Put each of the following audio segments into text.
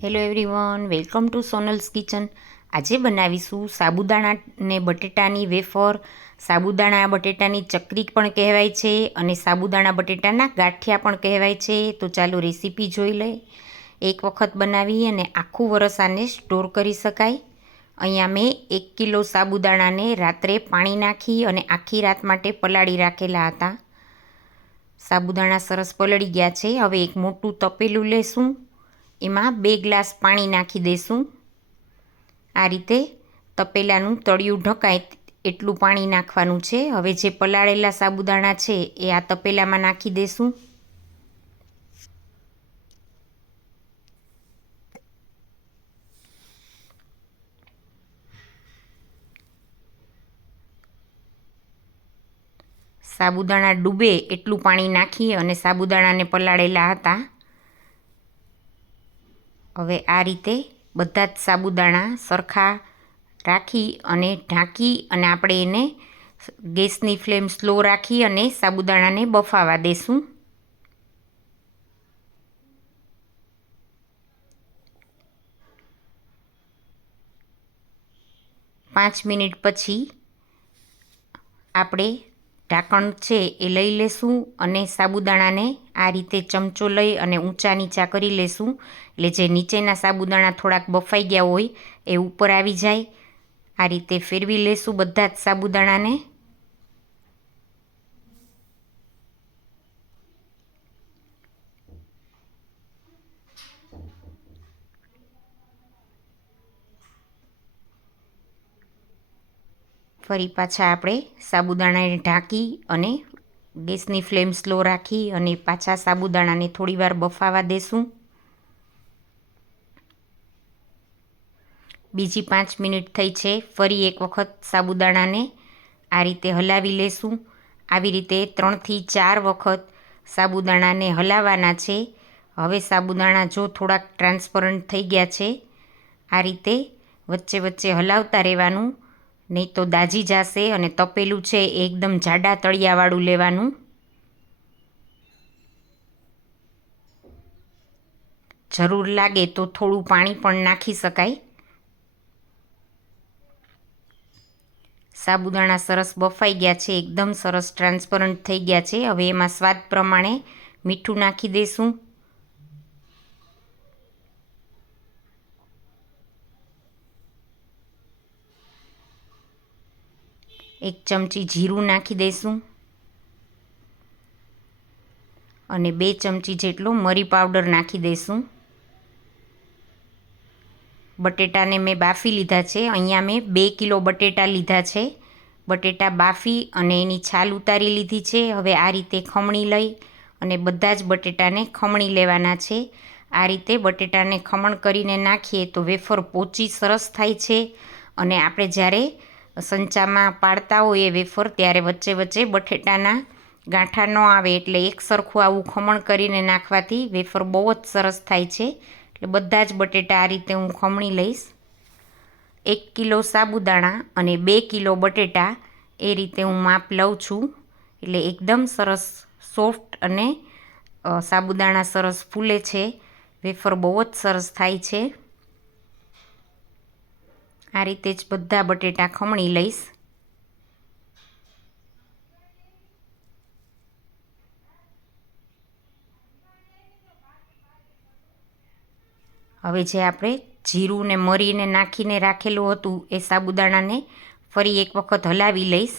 Hello everyone, welcome to Sonal's kitchen. આજે બનાવીશું સાબુદાણા ને બટેટાની વેફર. સાબુદાણા બટેટાની ચકરી પણ કહેવાય છે અને સાબુદાણા બટેટાના ગાંઠિયા પણ કહેવાય છે. તો ચાલો રેસીપી જોઈ લઈએ. એક વખત બનાવી અને આખું વરસ આને સ્ટોર કરી શકાય. અહીંયા મેં 1 કિલો સાબુદાણાને રાત્રે પાણી નાખી અને આખી રાત માટે પલાળી રાખેલા હતા. સાબુદાણા સરસ પલળી ગયા છે. હવે એક મોટું તપેલું લેશું. એમાં 2 ગ્લાસ પાણી નાખી દઈશું. આ રીતે તપેલાનું તળિયું ઢકાય એટલું પાણી નાખવાનું છે. હવે જે પલાળેલા સાબુદાણા છે એ આ તપેલામાં નાખી દઈશું. સાબુદાણા ડૂબે એટલું પાણી નાખી અને સાબુદાણાને પલાળેલા હતા. હવે આ રીતે બધા જ સાબુદાણા સરખા રાખી અને ઢાંકી અને આપણે એને ગેસની ફ્લેમ સ્લો રાખી અને સાબુદાણાને બફાવા દેશું. પાંચ મિનિટ પછી આપણે ઢાંકણ છે એ લઈ લેશું અને સાબુદાણાને આ રીતે ચમચો લઈ અને ઊંચા નીચા કરી લેશું. એટલે જે નીચેના સાબુદાણા થોડાક બફાઈ ગયા હોય એ ઉપર આવી જાય. આ રીતે ફેરવી લેશું બધા જ સાબુદાણાને. ફરી પાછા આપણે સાબુદાણાને ઢાંકી અને ગેસની ફ્લેમ સ્લો રાખી અને પાછા સાબુદાણાને થોડીવાર બફાવા દેશું. બીજી 5 મિનિટ થઈ છે. ફરી એક વખત સાબુદાણાને આ રીતે હલાવી લેશું. આવી રીતે 3 થી 4 વખત સાબુદાણાને હલાવવાના છે. હવે સાબુદાણા જો થોડાક ટ્રાન્સપરન્ટ થઈ ગયા છે. આ રીતે વચ્ચે વચ્ચે હલાવતા રહેવાનું, નહીં તો દાજી જશે. અને તપેલું છે એ એકદમ જાડા તળિયાવાળું લેવાનું. જરૂર લાગે તો થોડું પાણી પણ નાખી શકાય. સાબુદાણા સરસ બફાઈ ગયા છે, એકદમ સરસ ટ્રાન્સપરન્ટ થઈ ગયા છે. હવે એમાં સ્વાદ પ્રમાણે મીઠું નાખી દઈશું. એક ચમચી જીરું નાખી દઈશું અને 2 ચમચી જેટલો મરી પાવડર નાખી દઈશું. બટેટાને મેં બાફી લીધા છે. અહીંયા મેં 2 કિલો બટેટા લીધા છે. બટેટા બાફી અને એની છાલ ઉતારી લીધી છે. હવે આ રીતે ખમણી લઈ અને બધા જ બટેટાને ખમણી લેવાના છે. આ રીતે બટેટાને ખમણ કરીને નાખીએ તો વેફર પોચી સરસ થાય છે. અને આપણે જ્યારે સંચામાં પાડતા હોઈએ વેફર ત્યારે વચ્ચે વચ્ચે બટેટાના ગાંઠા ન આવે. એટલે એક સરખું આવું ખમણ કરીને નાખવાથી વેફર બહુ જ સરસ થાય છે. એટલે બધા જ બટેટા આ રીતે હું ખમણી લઈશ. 1 કિલો સાબુદાણા અને 2 કિલો બટેટા એ રીતે હું માપ લઉં છું. એટલે એકદમ સરસ સોફ્ટ અને સાબુદાણા સરસ ફૂલે છે. વેફર બહુ જ સરસ થાય છે. આ રીતે જ બધા બટેટા ખમણી લઈશ. હવે જે આપણે જીરું ને મરીને નાખીને રાખેલું હતું એ સાબુદાણાને ફરી એક વખત હલાવી લઈશ.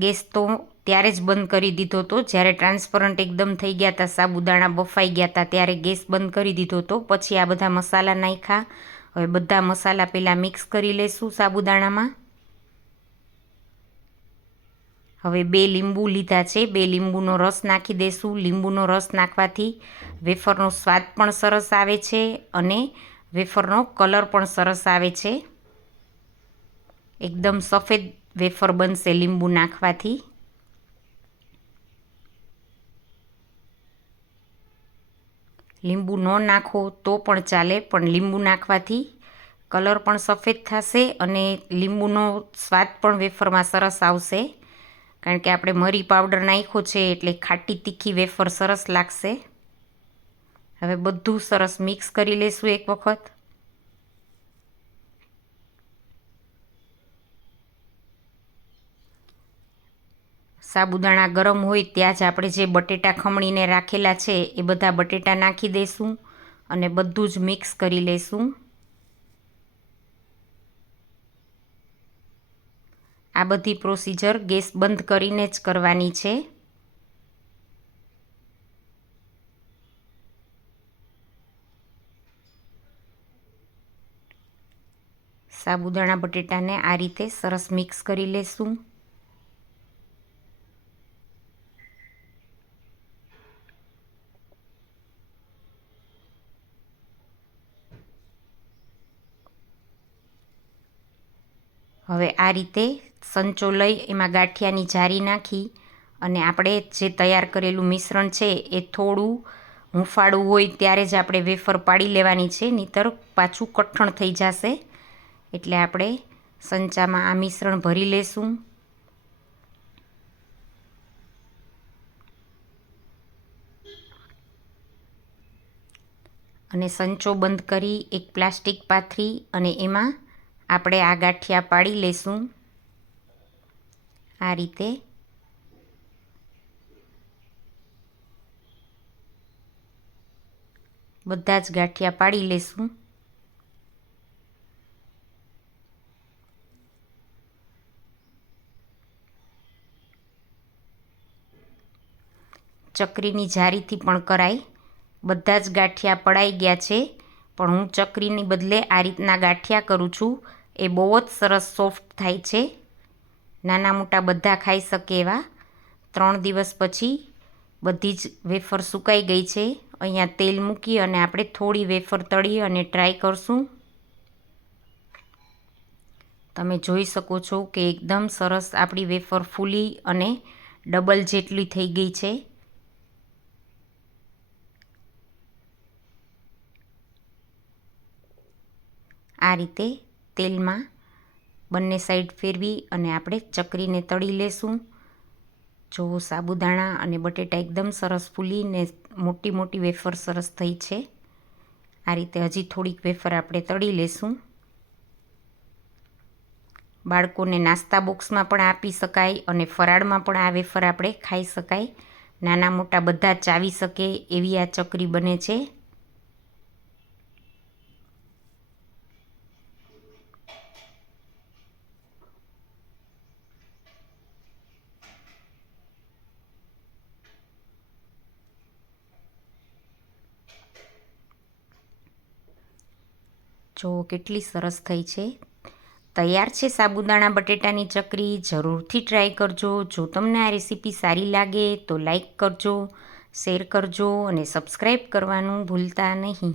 ગેસ તો ત્યારે જ બંધ કરી દીધો હતો જ્યારે ટ્રાન્સપરન્ટ એકદમ થઈ ગયા હતા, સાબુદાણા બફાઈ ગયા હતા, ત્યારે ગેસ બંધ કરી દીધો હતો. પછી આ બધા મસાલા નાખ્યા. હવે બધા મસાલા પહેલાં મિક્સ કરી લઈશું સાબુદાણામાં. હવે 2 લીંબુ લીધા છે. 2 લીંબુનો રસ નાખી દઈશું. લીંબુનો રસ નાખવાથી વેફરનો સ્વાદ પણ સરસ આવે છે અને વેફરનો કલર પણ સરસ આવે છે. એકદમ સફેદ વેફર બનશે લીંબુ નાખવાથી. લીંબુ ન નાખો તો પણ ચાલે, પણ લીંબુ નાખવાથી કલર પણ સફેદ થશે અને લીંબુનો સ્વાદ પણ વેફરમાં સરસ આવશે. કારણ કે આપણે મરી પાવડર નાખ્યો છે એટલે ખાટી તીખી વેફર સરસ લાગશે. હવે બધું સરસ મિક્સ કરી લેશું એક વખત. સાબુદાણા ગરમ હોય ત્યાં જ આપણે જે બટેટા ખમણીને રાખેલા છે એ બધા બટેટા નાખી દઈશું અને બધું જ મિક્સ કરી લઈશું. આ બધી પ્રોસીજર ગેસ બંધ કરીને જ કરવાની છે. સાબુદાણા બટેટાને આ રીતે સરસ મિક્સ કરી લેશું. હવે આ રીતે સંચો લઈ એમાં ગાંઠિયાની જારી નાખી અને આપણે જે તૈયાર કરેલું મિશ્રણ છે એ થોડું હૂંફાળું હોય ત્યારે જ આપણે વેફર પાડી લેવાની છે, નહીંતર પાછું કઠણ થઈ જશે. એટલે આપણે સંચામાં આ મિશ્રણ ભરી લેશું. અને સંચો બંધ કરી એક પ્લાસ્ટિક પાથરી અને એમાં આપણે આ ગાંઠિયા પાડી લેશું. આ રીતે બધા જ ગાંઠિયા પાડી લેશું. ચકરીની જારીથી પણ કરાય. બધા જ ગાંઠિયા પડાઈ ગયા છે, પણ હું ચકરીની બદલે આ રીતના ગાંઠિયા કરું છું. એ બહુ જ સરસ સોફ્ટ થાય છે. નાના મોટા બધા ખાઈ શકે એવા. 3 દિવસ પછી બધી જ વેફર સુકાઈ ગઈ છે. અહીંયા તેલ મૂકી અને આપણે થોડી વેફર તળી અને ટ્રાય કરશું. તમે જોઈ શકો છો કે એકદમ સરસ આપણી વેફર ફૂલી અને ડબલ જેટલી થઈ ગઈ છે. આ રીતે તેલમાં બંને સાઈડ ફેરવી અને આપણે ચકરીને તળી લેશું. જો સાબુદાણા અને બટેટા એકદમ સરસ ફૂલીને મોટી મોટી વેફર સરસ થઈ છે. આ રીતે હજી થોડીક વેફર આપણે તળી લેશું. બાળકોને નાસ્તા બોક્સમાં પણ આપી શકાય અને ફરાળમાં પણ આ વેફર આપણે ખાઈ શકાય. નાના મોટા બધા ચાવી શકે એવી આ ચકરી બને છે. જો કેટલી સરસ થઈ છે. તૈયાર છે સાબુદાણા બટેટાની ચકરી. જરૂરથી ટ્રાય કરજો. જો તમને આ રેસીપી સારી લાગે તો લાઈક કરજો, શેર કરજો અને સબસ્ક્રાઈબ કરવાનું ભૂલતા નહીં.